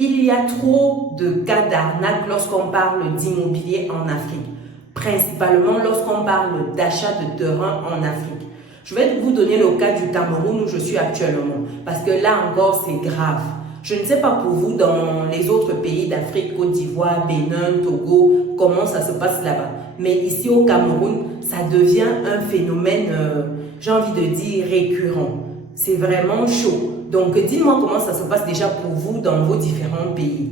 Il y a trop de cas d'arnaque lorsqu'on parle d'immobilier en Afrique, principalement lorsqu'on parle d'achat de terrain en Afrique. Je vais vous donner le cas du Cameroun où je suis actuellement, parce que là encore c'est grave. Je ne sais pas pour vous dans les autres pays d'Afrique, Côte d'Ivoire, Bénin, Togo, comment ça se passe là-bas. Mais ici au Cameroun, ça devient un phénomène, j'ai envie de dire, récurrent. C'est vraiment chaud. Donc, dites-moi comment ça se passe déjà pour vous dans vos différents pays.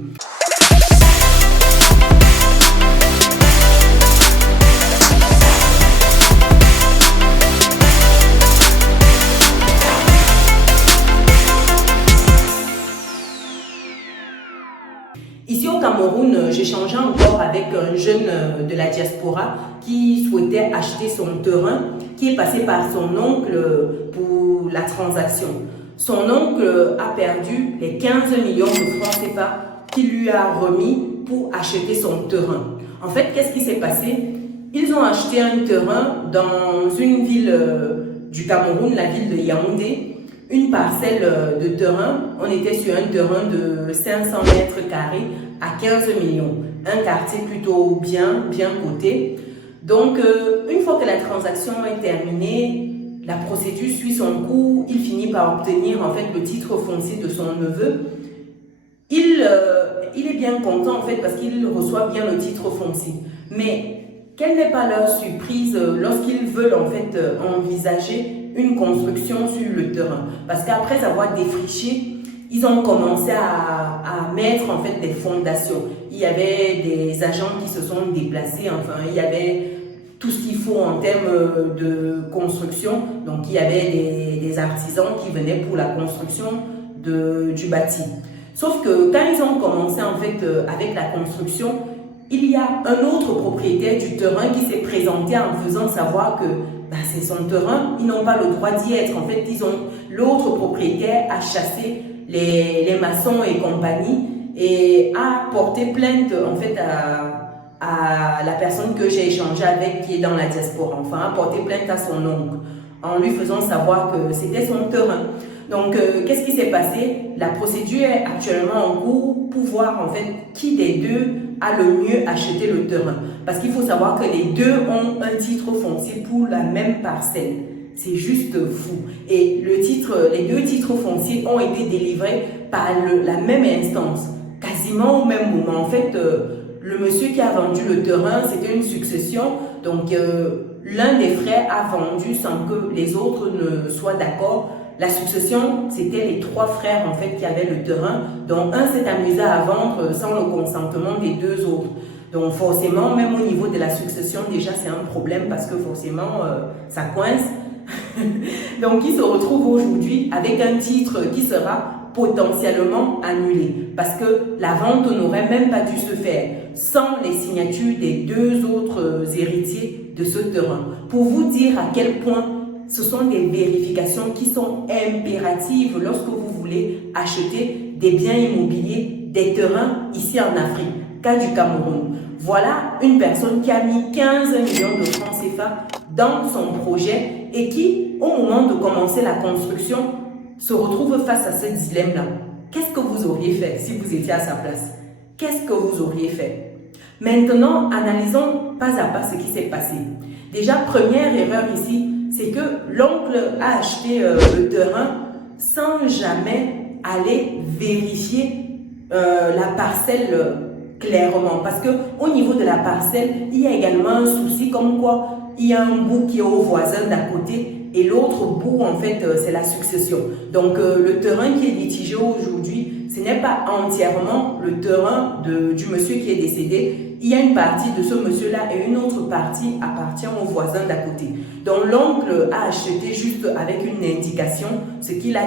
Ici au Cameroun, j'ai changé encore avec un jeune de la diaspora qui souhaitait acheter son terrain, qui est passé par son oncle pour la transaction. Son oncle a perdu les 15 millions de francs CFA qu'il lui a remis pour acheter son terrain. En fait, qu'est-ce qui s'est passé? Ils ont acheté un terrain dans une ville du Cameroun, la ville de Yaoundé, une parcelle de terrain. On était sur un terrain de 500 mètres carrés à 15 millions. Un quartier plutôt bien coté. Donc, une fois que la transaction est terminée, la procédure suit son cours, il finit par obtenir en fait le titre foncier de son neveu. Il est bien content en fait parce qu'il reçoit bien le titre foncier. Mais quelle n'est pas leur surprise lorsqu'ils veulent en fait envisager une construction sur le terrain? Parce qu'après avoir défriché, ils ont commencé à mettre en fait des fondations. Il y avait des agents qui se sont déplacés, enfin il y avait tout ce qu'il faut en termes de construction. Donc, il y avait des artisans qui venaient pour la construction du bâti. Sauf que quand ils ont commencé en fait avec la construction, il y a un autre propriétaire du terrain qui s'est présenté en faisant savoir que c'est son terrain, ils n'ont pas le droit d'y être. En fait, l'autre propriétaire a chassé les maçons et compagnie et a porté plainte en fait à la personne que j'ai échangé avec qui est dans la diaspora, enfin a porté plainte à son oncle en lui faisant savoir que c'était son terrain. Donc qu'est-ce qui s'est passé? La procédure est actuellement en cours pour voir en fait qui des deux a le mieux acheté le terrain. Parce qu'il faut savoir que les deux ont un titre foncier pour la même parcelle. C'est juste fou. Et les deux titres fonciers ont été délivrés par la même instance, quasiment au même moment. En fait, le monsieur qui a vendu le terrain, c'était une succession. Donc, l'un des frères a vendu sans que les autres ne soient d'accord. La succession, c'était les trois frères en fait qui avaient le terrain, dont un s'est amusé à vendre sans le consentement des deux autres. Donc forcément, même au niveau de la succession, déjà c'est un problème parce que forcément, ça coince. Donc il se retrouve aujourd'hui avec un titre qui sera potentiellement annulé parce que la vente n'aurait même pas dû se faire sans les signatures des deux autres héritiers de ce terrain. Pour vous dire à quel point ce sont des vérifications qui sont impératives lorsque vous voulez acheter des biens immobiliers, des terrains ici en Afrique, cas du Cameroun. Voilà une personne qui a mis 15 millions de francs CFA dans son projet et qui, au moment de commencer la construction, se retrouve face à ce dilemme-là. Qu'est-ce que vous auriez fait si vous étiez à sa place? Qu'est-ce que vous auriez fait? Maintenant, analysons pas à pas ce qui s'est passé. Déjà, première erreur ici, c'est que l'oncle a acheté le terrain sans jamais aller vérifier la parcelle clairement. Parce qu'au niveau de la parcelle, il y a également un souci comme quoi il y a un bout qui est au voisin d'à côté et l'autre bout, en fait, c'est la succession. Donc, le terrain qui est litigé aujourd'hui, ce n'est pas entièrement le terrain du monsieur qui est décédé. Il y a une partie de ce monsieur-là et une autre partie appartient au voisin d'à côté. Donc, l'oncle a acheté juste avec une indication, ce qu'il a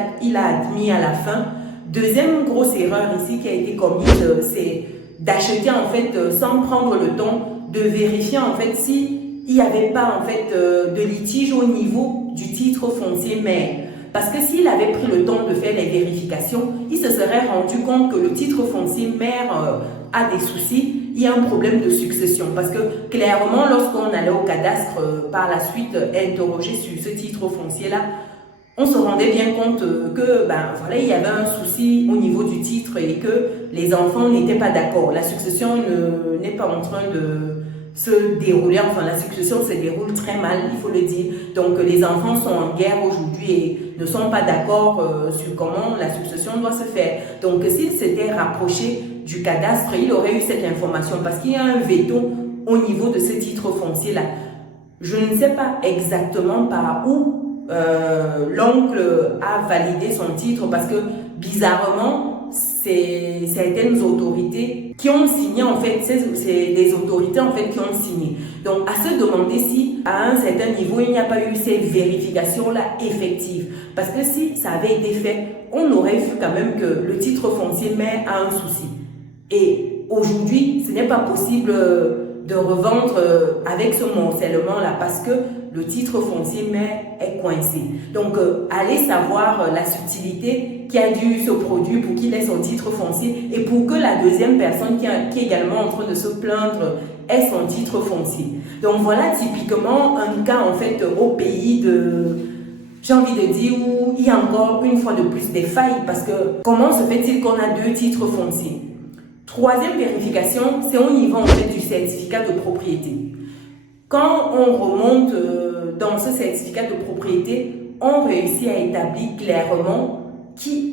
admis à la fin. Deuxième grosse erreur ici qui a été commise, c'est d'acheter en fait sans prendre le temps de vérifier en fait si il n'y avait pas en fait de litige au niveau du titre foncier mère. Parce que s'il avait pris le temps de faire les vérifications, il se serait rendu compte que le titre foncier mère a des soucis, il y a un problème de succession. Parce que clairement, lorsqu'on allait au cadastre par la suite interroger sur ce titre foncier-là, on se rendait bien compte que voilà, il y avait un souci au niveau du titre et que les enfants n'étaient pas d'accord. La succession n'est pas en train de se dérouler, enfin la succession se déroule très mal, il faut le dire. Donc les enfants sont en guerre aujourd'hui et ne sont pas d'accord sur comment la succession doit se faire. Donc s'il s'était rapproché du cadastre, il aurait eu cette information parce qu'il y a un veto au niveau de ce titre foncier-là. Je ne sais pas exactement par où l'oncle a validé son titre parce que bizarrement, c'est certaines autorités qui ont signé en fait, c'est des autorités en fait qui ont signé. Donc à se demander si à un certain niveau il n'y a pas eu cette vérification là effective. Parce que si ça avait été fait, on aurait vu quand même que le titre foncier met à un souci. Et aujourd'hui, ce n'est pas possible de revendre avec ce morcellement là parce que le titre foncier mais est coincé. Donc, allez savoir la subtilité qui a dû se produire pour qu'il ait son titre foncier et pour que la deuxième personne qui est également en train de se plaindre ait son titre foncier. Donc, voilà typiquement un cas en fait au pays de... J'ai envie de dire où il y a encore une fois de plus des failles parce que comment se fait-il qu'on a deux titres fonciers? Troisième vérification, c'est au niveau en fait du certificat de propriété. Quand on remonte dans ce certificat de propriété, on réussit à établir clairement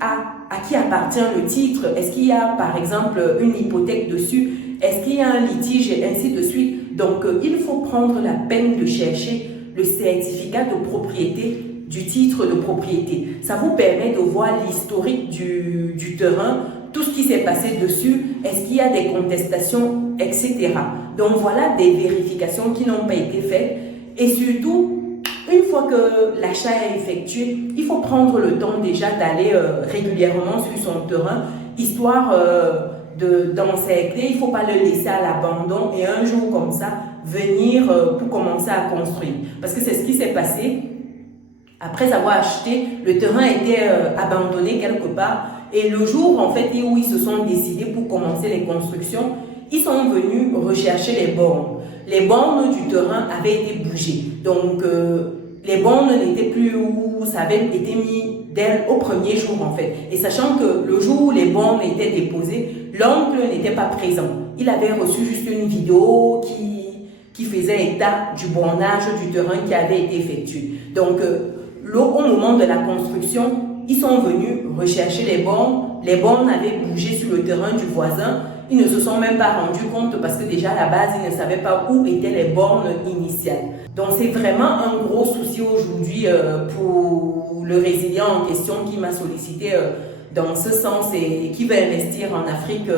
à qui appartient le titre. Est-ce qu'il y a par exemple une hypothèque dessus? Est-ce qu'il y a un litige et ainsi de suite? Donc il faut prendre la peine de chercher le certificat de propriété du titre de propriété. Ça vous permet de voir l'historique du terrain, tout ce qui s'est passé dessus, est-ce qu'il y a des contestations, etc. Donc voilà des vérifications qui n'ont pas été faites. Et surtout, une fois que l'achat est effectué, il faut prendre le temps déjà d'aller régulièrement sur son terrain, histoire d'encercler. Il ne faut pas le laisser à l'abandon et un jour comme ça, venir pour commencer à construire. Parce que c'est ce qui s'est passé. Après avoir acheté, le terrain était abandonné quelque part. Et le jour en fait où ils se sont décidés pour commencer les constructions, ils sont venus rechercher les bornes. Les bornes du terrain avaient été bougées. Donc les bornes n'étaient plus où ça avait été mis dès au premier jour en fait. Et sachant que le jour où les bornes étaient déposées, l'oncle n'était pas présent. Il avait reçu juste une vidéo qui faisait état du bornage du terrain qui avait été effectué. Donc au moment de la construction, ils sont venus rechercher les bornes avaient bougé sur le terrain du voisin, ils ne se sont même pas rendus compte parce que déjà à la base, ils ne savaient pas où étaient les bornes initiales. Donc c'est vraiment un gros souci aujourd'hui pour le résilient en question qui m'a sollicité dans ce sens et qui veut investir en Afrique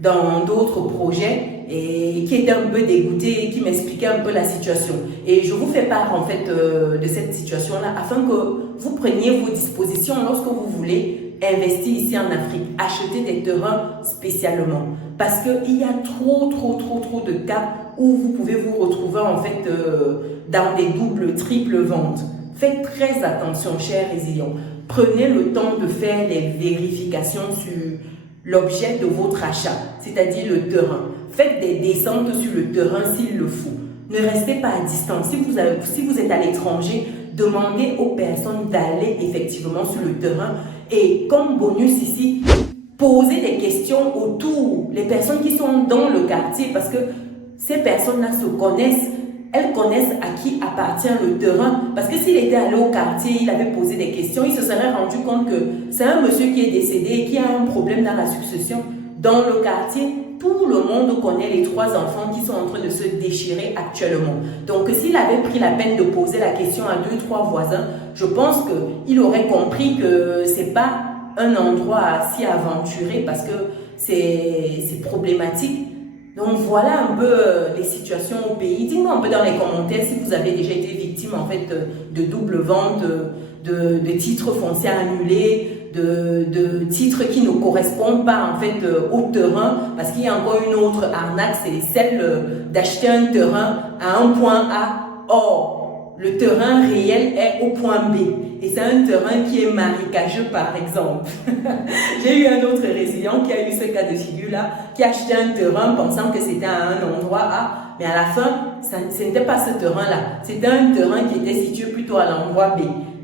dans d'autres projets et qui était un peu dégoûté et qui m'expliquait un peu la situation. Et je vous fais part en fait de cette situation-là afin que vous preniez vos dispositions lorsque vous voulez investir ici en Afrique, acheter des terrains spécialement. Parce qu'il y a trop de cas où vous pouvez vous retrouver en fait dans des doubles, triples ventes. Faites très attention, chers résilients. Prenez le temps de faire les vérifications sur l'objet de votre achat, c'est-à-dire le terrain. Faites des descentes sur le terrain s'il le faut. Ne restez pas à distance. Si vous êtes à l'étranger, demandez aux personnes d'aller effectivement sur le terrain. Et comme bonus ici, posez des questions autour, les personnes qui sont dans le quartier, parce que ces personnes-là se connaissent. Elles connaissent à qui appartient le terrain. Parce que s'il était allé au quartier, il avait posé des questions, il se serait rendu compte que c'est un monsieur qui est décédé et qui a un problème dans la succession. Dans le quartier, tout le monde connaît les trois enfants qui sont en train de se déchirer actuellement. Donc s'il avait pris la peine de poser la question à 2-3 voisins, je pense qu'il aurait compris que ce n'est pas un endroit à s'y aventurer parce que c'est problématique. Donc voilà un peu les situations au pays. Dites-moi un peu dans les commentaires si vous avez déjà été victime en fait de double vente, de titres fonciers annulés, de titres qui ne correspondent pas en fait au terrain, parce qu'il y a encore une autre arnaque, c'est celle d'acheter un terrain à un point A. Or, le terrain réel est au point B. Et c'est un terrain qui est marécageux, par exemple. J'ai eu un autre résident qui a eu ce cas de figure-là, qui a acheté un terrain pensant que c'était à un endroit A, mais à la fin, ce n'était pas ce terrain-là. C'était un terrain qui était situé plutôt à l'endroit B.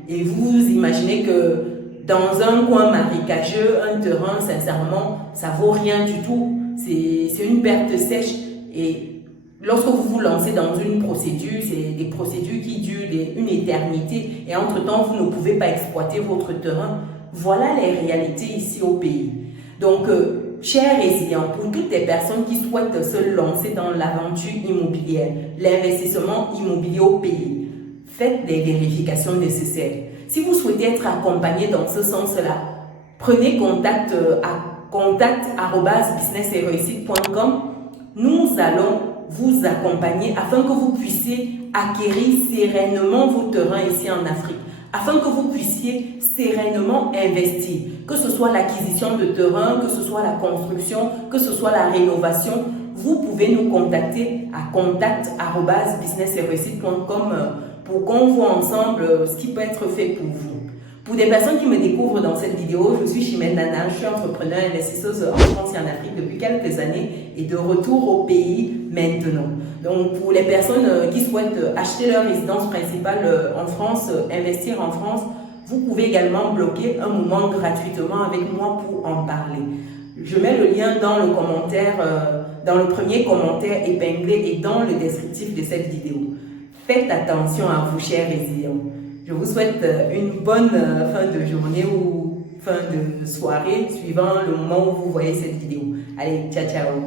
Et vous imaginez que dans un coin marécageux, un terrain, sincèrement, ça vaut rien du tout. C'est une perte sèche. Et lorsque vous vous lancez dans une procédure, c'est des procédures qui durent une éternité. Et entre-temps, vous ne pouvez pas exploiter votre terrain. Voilà les réalités ici au pays. Donc, chers résilients, pour toutes les personnes qui souhaitent se lancer dans l'aventure immobilière, l'investissement immobilier au pays, faites les vérifications nécessaires. Si vous souhaitez être accompagné dans ce sens-là, prenez contact à contact@businesssetreusite.com. Nous allons vous accompagner afin que vous puissiez acquérir sereinement vos terrains ici en Afrique, afin que vous puissiez sereinement investir, que ce soit l'acquisition de terrain, que ce soit la construction, que ce soit la rénovation. Vous pouvez nous contacter à contact@businesssetreusite.com pour qu'on voit ensemble ce qui peut être fait pour vous. Pour des personnes qui me découvrent dans cette vidéo, je suis Chimène Nana, je suis entrepreneur et investisseuse en France et en Afrique depuis quelques années et de retour au pays maintenant. Donc pour les personnes qui souhaitent acheter leur résidence principale en France, investir en France, vous pouvez également bloquer un moment gratuitement avec moi pour en parler. Je mets le lien dans le commentaire, dans le premier commentaire épinglé et dans le descriptif de cette vidéo. Faites attention à vous, chers résilients. Je vous souhaite une bonne fin de journée ou fin de soirée, suivant le moment où vous voyez cette vidéo. Allez, ciao, ciao!